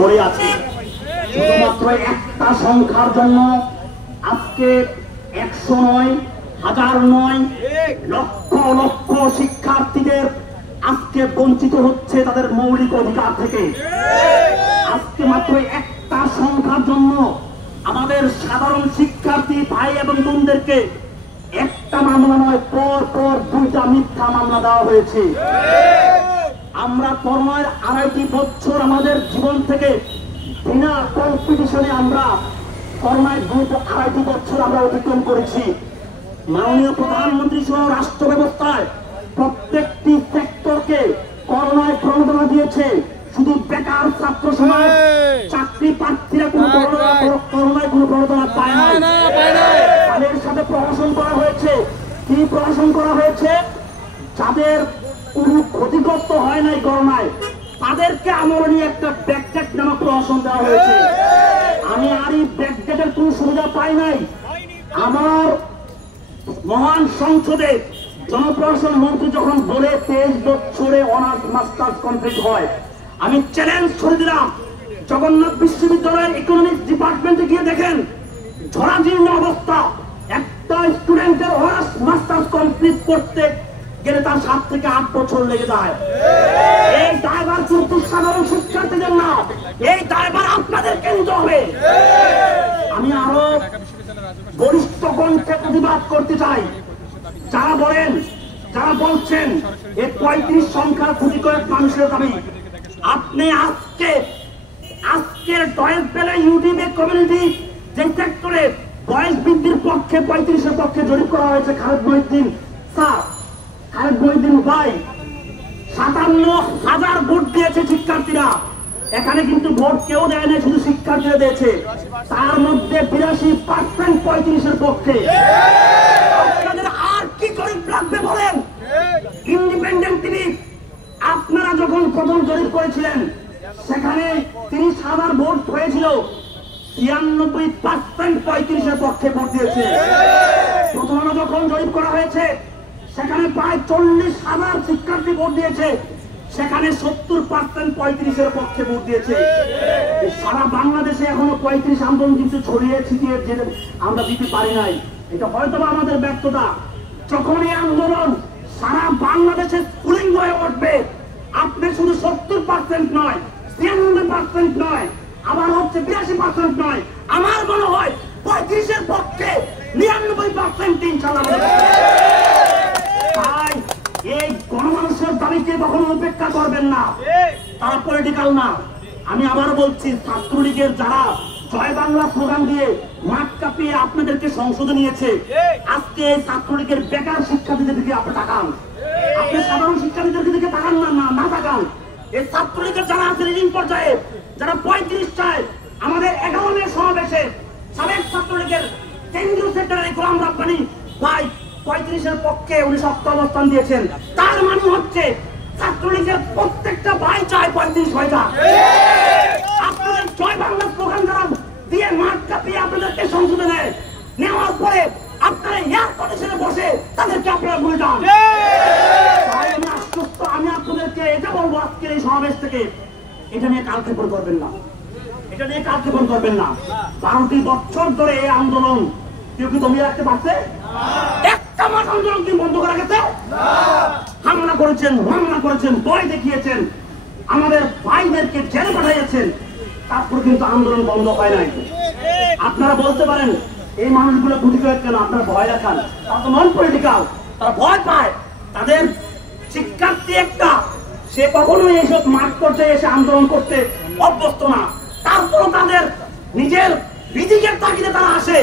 ধরে আছে। শুধুমাত্র একটা সংখ্যার জন্য আজকে 100 নয়, 1000 নয়, লক্ষ লক্ষ শিক্ষার্থীদের আজকে বঞ্চিত হচ্ছে তাদের মৌলিক অধিকার থেকে। আজকে মাত্র একটা সংখ্যার জন্য আমাদের সাধারণ শিক্ষার্থী ভাই এবং বোনদেরকে একটা মামলা নয়, পর পর 2টা মিথ্যা মামলা দেওয়া হয়েছে। আমরা করোনার 2.5 বছর আমাদের জীবন থেকে বিনা কম্পিটিশনে আমরা করোনায় 2.5 বছর আমরা অতিক্রম করেছি। মাননীয় প্রধানমন্ত্রী সহ রাষ্ট্র ব্যবস্থায় প্রত্যেকটি সেক্টরকে করোনায় প্রণোদনা দিয়েছে। শুধু বেকার ছাত্র সমাজ, চাকরি প্রার্থীরা কোনো করোনায় কোনো প্রণোদনা পায় না। তাদের সাথে প্রহসন করা হয়েছে। কি প্রহসন করা হয়েছে? যাদের কোনো ক্ষতিগ্রস্ত হয় নাই করোনায়, তাদেরকে আমরণী একটা ব্যাকডেট নামক প্রহসন দেওয়া হয়েছে। আমি আর এই ব্যাকডেটের কোনো সুবিধা পাই নাই। আমার মহান সংসদে জনপ্রশাসন মন্ত্রী যখন বলে 23 বছরে অনার্স মাস্টার্স কমপ্লিট হয়, আমি চ্যালেঞ্জ করে দিলাম, জগন্নাথ বিশ্ববিদ্যালয়ের ইকোনমিক্স ডিপার্টমেন্টে গিয়ে দেখেন ঝরাজীর্ণ অবস্থা। একটা স্টুডেন্টের অনার্স মাস্টার্স কমপ্লিট করতে গেলে তার 7 থেকে 8 বছর লেগে যায়। এই দায়ভার কিন্তু সাধারণ শিক্ষার্থীদের না, এই দায়ভার আপনাদেরকে নিতে হবে। আমি আরো বরিষ্ঠ কণ্ঠে প্রতিবাদ করতে চাই। যারা বলছেন এই 35 সংখ্যার কোটি কয়েক মানুষের দাবি, আপনি আজকের ডয়েস বেলে ইউটিউবে কমিউনিটি যে সেক্টরে বয়স বৃদ্ধির পক্ষে 35-এর পক্ষে জরিপ করা হয়েছে, খালেদ মহিউদ্দিন ভাই 57,000 ভোট দিয়েছে শিক্ষার্থীরা। এখানে কিন্তু ভোট কেউ দেয় না, শুধু শিক্ষার্থীরা দিয়েছে। তার মধ্যে 82% 35-এর পক্ষে। আপনাদের আর কি জরিপ লাগবে বলেন? ইন্ডিপেন্ডেন্ট টিভি আপনারা যখন প্রথম জরিপ করেছিলেন সেখানে 30,000 ভোট হয়েছিল, 93% 35-এর পক্ষে ভোট দিয়েছে। প্রথম যখন জরিপ করা হয়েছে সেখানে প্রায় 40,000 শিক্ষার্থী ভোট দিয়েছে, সেখানে 70% 35-এর পক্ষে ভোট দিয়েছে। সারা বাংলাদেশে এখনো 35 আন্দোলন কিন্তু ছড়িয়ে ছিটিয়ে আমরা দিতে পারি নাই। এটা হয়তো আমাদের ব্যর্থতা। যখন এই আন্দোলন সারা বাংলাদেশে স্কুলিং হয়ে উঠবে, আপনি শুধু 70% নয়, 96% নয়, আবার হচ্ছে 82% নয়, আমার মনে হয় 35-এর পক্ষে 99% ইনশাআল্লাহ। তাই এই গণমানুষের দাবিকে কখনো উপেক্ষা করবেন না, তারা পলিটিক্যাল না। আমি আবার বলছি, ছাত্রলীগের যারা জয় বাংলা স্লোগান দিয়ে মাঠ কাঁপিয়ে আপনাদেরকে সংসদে নিয়েছে, আজকে এই ছাত্রলীগের বেকার শিক্ষার্থীদের দিকে আপনি তাকান, আপনি সাধারণ শিক্ষার্থীদের দিকে তাকান না তাকান। এই ছাত্রলীগের যারা আছে রিডিং পর্যায়ে, যারা 35 চায়, আমাদের 11 মে সমাবেশে সাবেক ছাত্রলীগের কেন্দ্রীয় সেক্রেটারি গোলাম রাব্বানী ভাই 35-এর পক্ষে উনি শক্ত অবস্থান দিয়েছেন। তার মানে হচ্ছে ছাত্রলীগের প্রত্যেকটা ভাই চায় 35 হয়ে যাক। আপনাদের জয় বাংলা স্লোগান যারা দিয়ে মাঠ কাঁপিয়ে আপনাদেরকে সংসদে নেওয়ার পরে আপনারা এয়ার কন্ডিশনে বসে তাদেরকে আপনারা ভুলে যান। আমি আপনাদেরকে এটা বলবো, আজকের এই সমাবেশ থেকে এটা নিয়ে কালক্ষেপণ করবেন না, এটা নিয়ে কালক্ষেপণ করবেন না। 12টি বছর ধরে এই আন্দোলন কেউ কি দমিয়ে রাখতে পারছে? একটা মাস আন্দোলন কি বন্ধ করা গেছে? হামলা করেছেন, ভয় দেখিয়েছেন, আমাদের ভাইদেরকে জেলে পাঠিয়েছেন, তারপরে কিন্তু আন্দোলন বন্ধ হয় নাই। আপনারা বলতে পারেন এই মানুষগুলো গুটি করে কেন আপনারা ভয় দেখান? তারা তো নন পলিটিক্যাল, তারা ভয় পায়। তাদের শিক্ষার্থী একটা, সে কখনোই এইসব মাঠ পর্যায়ে এসে আন্দোলন করতে অভ্যস্ত না, তারপর তাদের নিজের রিজিকের তাগিদে তারা আসে।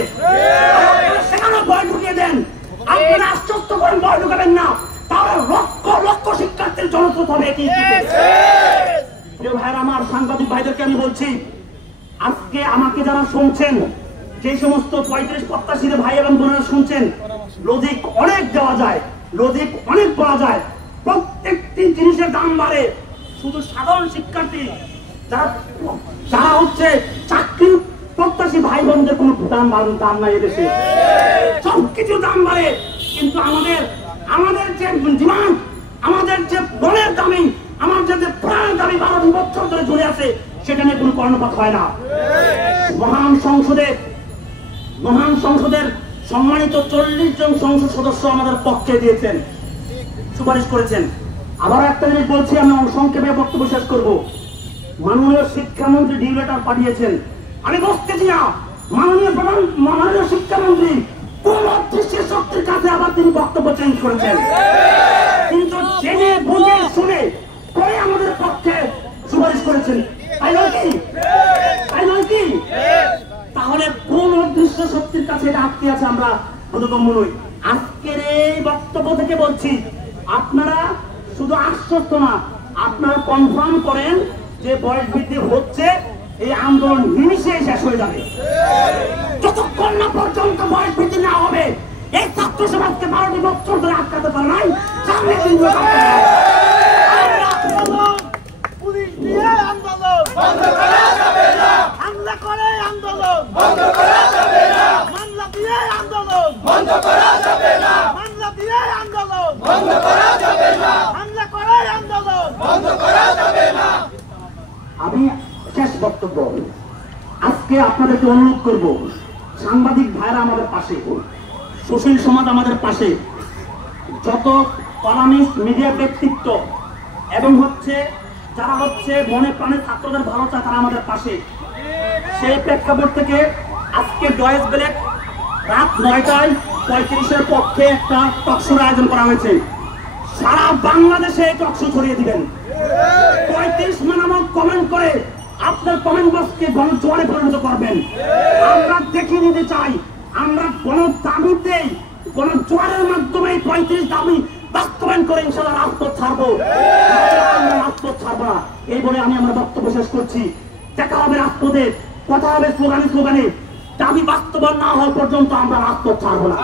সেখানে ভয় ঢুকিয়ে দেন, আপনারা আশ্বস্ত করেন ভয় ঢুকাবেন না, তাহলে লক্ষ লক্ষ শিক্ষার্থীর জনস্রোত হবে। প্রিয় ভাইয়েরা আমার, সাংবাদিক ভাইদেরকে আমি বলছি, আজকে আমাকে যারা শুনছেন, যে সমস্ত 35-85 ভাই এবং বোনেরা শুনছেন, লজিক অনেক দেওয়া যায়, লজিক অনেক পাওয়া যায়। প্রত্যেকটি জিনিসের দাম বাড়ে, শুধু সাধারণ শিক্ষার্থী যারা হচ্ছে চাকরি প্রত্যাশী ভাই বোনদের কোনো দাম নাই এদেশে, সবকিছু দাম বাড়ে। কিন্তু আমাদের যে ডিমান্ড, আমাদের যে বনের দামি, আমাদের যে প্রাণ দামি 12 বছর ধরে জুড়ে আছে, সেটা নিয়ে কোনো কর্ণপাত হয় না। মহান সংসদের সম্মানিত 40 জন সংসদ সদস্য আমাদের পক্ষে দিয়েছেন, সুপারিশ করেছেন। আবার একটা জিনিস বলছি, আমি সংক্ষেপে বক্তব্য শেষ করবো। মাননীয় শিক্ষামন্ত্রী ডিউ লেটার পাঠিয়েছেন। আমি বসতেছি না, মাননীয় শিক্ষামন্ত্রী কোন অদৃশ্য শক্তির কাছে আবার তিনি বক্তব্য চেঞ্জ করেছেন, কিন্তু জেনে বুঝে শুনে করে আমাদের পক্ষে সুপারিশ করেছেন। তাই নয় কি? তাহলে কোন অদৃশ্য শক্তির কাছে এটা আটকে আছে আমরা বোধগম্য নই। আজকের এই বক্তব্য থেকে বলছি, আপনারা শুধু আশ্বস্ত না, আপনারা কনফার্ম করেন যে বয়স বৃদ্ধি হচ্ছে, এই আন্দোলন নিমিশে শেষ হয়ে যাবে। যতক্ষণ না পর্যন্ত বয়স বৃদ্ধি না হবে, এই ছাত্র সমাজকে 12টি বছর ধরে আটকাতে পারে নাই, সামনে কিন্তু পুলিশ দিয়ে আন্দোলন বন্ধ করা যাবে না, হামলা করে আন্দোলন বন্ধ করা যাবে না, মামলা দিয়ে আন্দোলন বন্ধ করা যাবে না, মামলা দিয়ে আন্দোলন বন্ধ করা যাবে না, হামলা করে আন্দোলন বন্ধ করা যাবে না। আমি শেষ বক্তব্য, আজকে আপনাদেরকে অনুরোধ করব, সাংবাদিক ভাইরা আমাদের পাশে, সুশীল সমাজ আমাদের পাশে, যত কলামিস্ট মিডিয়া ব্যক্তিত্ব এবং যারা মনে প্রাণে ছাত্রদের ভালো চায় তারা আমাদের পাশে। সেই প্রেক্ষাপট থেকে আজকে ডয়েস বেলেট রাত 9:35 পক্ষে একটা টকশোর আয়োজন করা হয়েছে। সারা বাংলাদেশে এই টকশো ছড়িয়ে দিবেন। 35 নামক কমেন্ট করে আপনার কমেন্ট বক্সকে গণজোয়ারে পরিণত করবেন। আমরা দেখিয়ে দিতে চাই, আমরা গণদাবিতে গণজোয়ারের মাধ্যমে 35 দাবি বাস্তবায়ন করে ইনশাআল্লাহ রাজপথ ছাড়বো, আমরা রাজপথ ছাড়বো না। এই বলে আমি আমার বক্তব্য শেষ করছি। দেখা হবে রাজপথে, কথা হবে স্লোগানে, দাবি বাস্তবায়ন না হওয়া পর্যন্ত আমরা রাজপথ ছাড়বো না।